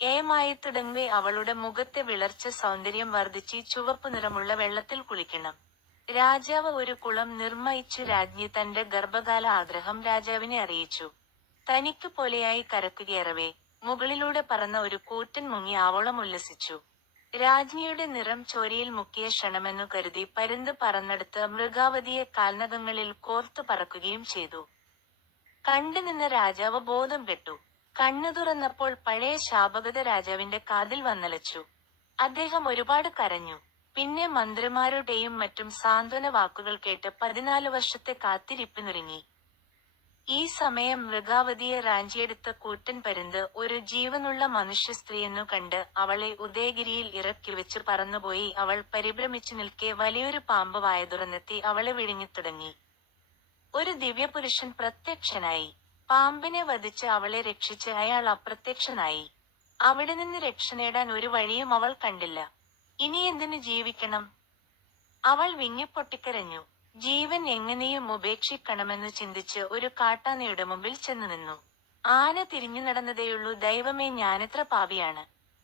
ഏമായി തുടങ്ങവേ അവളുടെ മുഖത്തെ വിളർച്ച സൗന്ദര്യം വർദ്ധിച്ച് ചുവപ്പ് നിറമുള്ള വെള്ളത്തിൽ കുളിക്കണം. രാജാവ് ഒരു കുളം നിർമ്മയിച്ചു. രാജ്ഞി തന്റെ ഗർഭകാല ആഗ്രഹം രാജാവിനെ അറിയിച്ചു. തനിക്ക് പോലെയായി കരക്കുകയറവേ മുകളിലൂടെ പറന്ന ഒരു കൂറ്റൻ മുങ്ങി ആവോളം ഉല്ലസിച്ചു. രാജ്ഞിയുടെ നിറം ചോരയിൽ മുക്കിയ ക്ഷണമെന്നു കരുതി പരുന്ത് പറന്നെടുത്ത് മൃഗാവതിയെ കാൽനഖങ്ങളിൽ കോർത്തു പറക്കുകയും ചെയ്തു. കണ്ടുനിന്ന രാജാവ് ബോധം കെട്ടു. കണ്ണു തുറന്നപ്പോൾ പഴയ ശാപഗത രാജാവിന്റെ കാതിൽ വന്നലച്ചു. അദ്ദേഹം ഒരുപാട് കരഞ്ഞു. പിന്നെ മന്ത്രിമാരുടെയും മറ്റും സാന്ത്വന വാക്കുകൾ കേട്ട് 14 വർഷത്തെ കാത്തിരിപ്പിനൊരുങ്ങി. ഈ സമയം മൃഗാവതിയെ റാഞ്ചിയെടുത്ത കൂറ്റൻ പരുന്ത് ഒരു ജീവനുള്ള മനുഷ്യ സ്ത്രീയെന്നു കണ്ട് അവളെ ഉദയഗിരിയിൽ ഇറക്കിവെച്ച് പറന്നുപോയി. അവൾ പരിഭ്രമിച്ചു നിൽക്കെ വലിയൊരു പാമ്പ് വായ തുറന്നെത്തി അവളെ വിഴുങ്ങിത്തുടങ്ങി. ഒരു ദിവ്യപുരുഷൻ പ്രത്യക്ഷനായി. പാമ്പിനെ വധിച്ച് അവളെ രക്ഷിച്ച് അയാൾ അപ്രത്യക്ഷനായി. അവിടെ നിന്ന് രക്ഷ നേടാൻ ഒരു വഴിയും അവൾ കണ്ടില്ല. ഇനി എന്തിനു ജീവിക്കണം? അവൾ വിങ്ങിപ്പൊട്ടിക്കരഞ്ഞു. ജീവൻ എങ്ങനെയും ഉപേക്ഷിക്കണമെന്നു ചിന്തിച്ച് ഒരു കാട്ടാനയുടെ മുമ്പിൽ ചെന്നു നിന്നു. ആന തിരിഞ്ഞു നടന്നതേയുള്ളൂ. ദൈവമേ, ഞാനെത്ര പാപിയാണ്!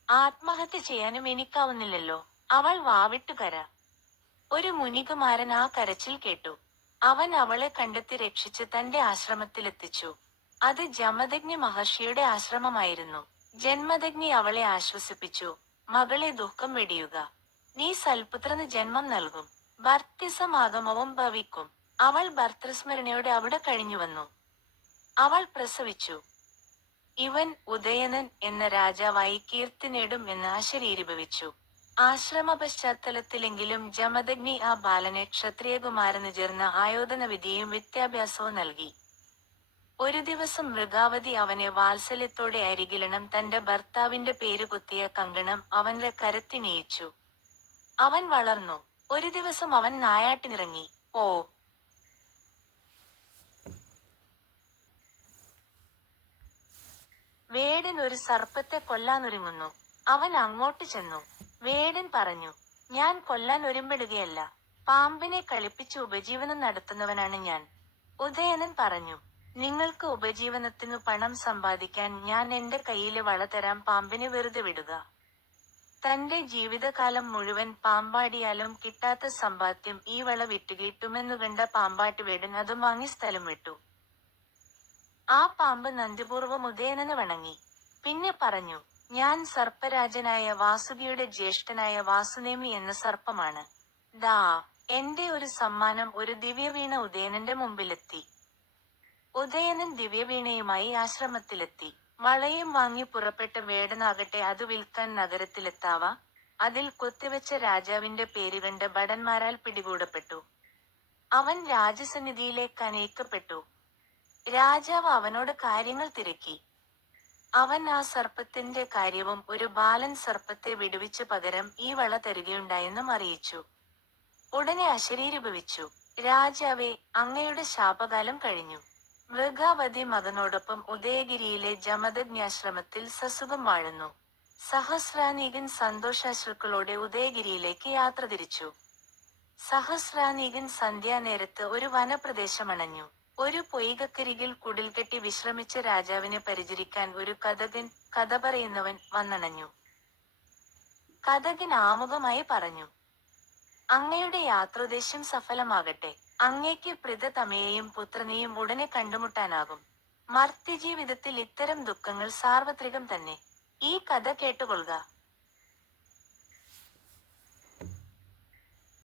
ആത്മഹത്യ ചെയ്യാനും എനിക്കാവുന്നില്ലല്ലോ. അവൾ വാവിട്ടുകര. ഒരു മുനികുമാരൻ ആ കരച്ചിൽ കേട്ടു. അവൻ അവളെ കണ്ടെത്തി രക്ഷിച്ച് തന്റെ ആശ്രമത്തിലെത്തിച്ചു. അത് ജമദഗ്നി മഹർഷിയുടെ ആശ്രമമായിരുന്നു. ജന്മദഗ്നി അവളെ ആശ്വസിപ്പിച്ചു. മകളെ, ദുഃഖം വെടിയുക. നീ സൽപുത്രന് ജന്മം നൽകും. ഭർത്യസമാഗമവും ഭവിക്കും. അവൾ ഭർത്തൃസ്മരണയോടെ അവിടെ കഴിഞ്ഞുവന്നു. അവൾ പ്രസവിച്ചു. ഇവൻ ഉദയനൻ എന്ന രാജാവായി കീർത്തി നേടും എന്ന് അശരീരിഭവിച്ചു. ആശ്രമ പശ്ചാത്തലത്തിലെങ്കിലും ജമദഗ്നി ആ ബാലനെ ക്ഷത്രിയകുമാരന് ചേർന്ന ആയോധന വിദ്യയും വിദ്യാഭ്യാസവും നൽകി. ഒരു ദിവസം മൃഗാവതി അവനെ വാത്സല്യത്തോടെ അരികിലണം തന്റെ ഭർത്താവിന്റെ പേര് കുത്തിയ കങ്കണം അവന്റെ കരത്തിനയിച്ചു. അവൻ വളർന്നു. ഒരു ദിവസം അവൻ നായാട്ടിനിറങ്ങി. വേടൻ ഒരു സർപ്പത്തെ കൊല്ലാനൊരുങ്ങുന്നു. അവൻ അങ്ങോട്ട് ചെന്നു. വേടൻ പറഞ്ഞു, ഞാൻ കൊല്ലാൻ ഒരുമ്പെടുകയല്ല. പാമ്പിനെ കളിപ്പിച്ച് ഉപജീവനം നടത്തുന്നവനാണ് ഞാൻ. ഉദയനൻ പറഞ്ഞു, നിങ്ങൾക്ക് ഉപജീവനത്തിനു പണം സമ്പാദിക്കാൻ ഞാൻ എന്റെ കയ്യിലെ വള തരാം. പാമ്പിനെ വെറുതെ വിടുക. തന്റെ ജീവിതകാലം മുഴുവൻ പാമ്പാടിയാലും കിട്ടാത്ത സമ്പാദ്യം ഈ വള വിറ്റുകിട്ടുമെന്നു കണ്ട പാമ്പാട്ടുവേടൻ അതും വാങ്ങി സ്ഥലം വിട്ടു. ആ പാമ്പ് നന്ദിപൂർവ്വം ഉദയനന് വണങ്ങി. പിന്നെ പറഞ്ഞു, ഞാൻ സർപ്പരാജനായ വാസുകിയുടെ ജ്യേഷ്ഠനായ വാസുനേമി എന്ന സർപ്പമാണ്. ദാ എന്റെ ഒരു സമ്മാനം. ഒരു ദിവ്യവീണ ഉദയനന്റെ മുമ്പിലെത്തി. ഉദയനൻ ദിവ്യവീണയുമായി ആശ്രമത്തിലെത്തി. വളയും വാങ്ങി പുറപ്പെട്ട വേടനാകട്ടെ അത് വിൽക്കാൻ നഗരത്തിലെത്താവ. അതിൽ കൊത്തിവെച്ച രാജാവിന്റെ പേര് കണ്ട് ഭടന്മാരാൽ പിടികൂടപ്പെട്ടു. അവൻ രാജസന്നിധിയിലേക്ക് അനയിക്കപ്പെട്ടു. രാജാവ് അവനോട് കാര്യങ്ങൾ തിരക്കി. അവൻ ആ സർപ്പത്തിന്റെ കാര്യവും ഒരു ബാലൻ സർപ്പത്തെ വിടുവിച്ച് പകരം ഈ വള തരികയുണ്ടായെന്നും അറിയിച്ചു. ഉടനെ അശരീരിഭവിച്ചു. രാജാവേ, അങ്ങയുടെ ശാപകാലം കഴിഞ്ഞു. മൃഗാവതി മകനോടൊപ്പം ഉദയഗിരിയിലെ ജമദഗ്ന്യാശ്രമത്തിൽ സസുഖം വാഴുന്നു. സഹസ്രാനീകൻ സന്തോഷാശ്രുക്കളോടെ ഉദയഗിരിയിലേക്ക് യാത്ര തിരിച്ചു. സഹസ്രാനീകൻ സന്ധ്യാനേരത്ത് ഒരു വനപ്രദേശമണഞ്ഞു. ഒരു പൊയ്കക്കരികിൽ കുടിൽകെട്ടി വിശ്രമിച്ച രാജാവിനെ പരിചരിക്കാൻ ഒരു കഥകൻ, കഥ പറയുന്നവൻ, വന്നണഞ്ഞു. കഥകൻ ആമുഖമായി പറഞ്ഞു, അങ്ങയുടെ യാത്രോദ്ദേശം സഫലമാകട്ടെ. അങ്ങേക്ക് പ്രിതതമയെയും പുത്രനെയും ഉടനെ കണ്ടുമുട്ടാനാകും. മർത്യജീവിതത്തിൽ ഇത്തരം ദുഃഖങ്ങൾ സാർവത്രികം തന്നെ. ഈ കഥ കേട്ടുകൊള്ളുക.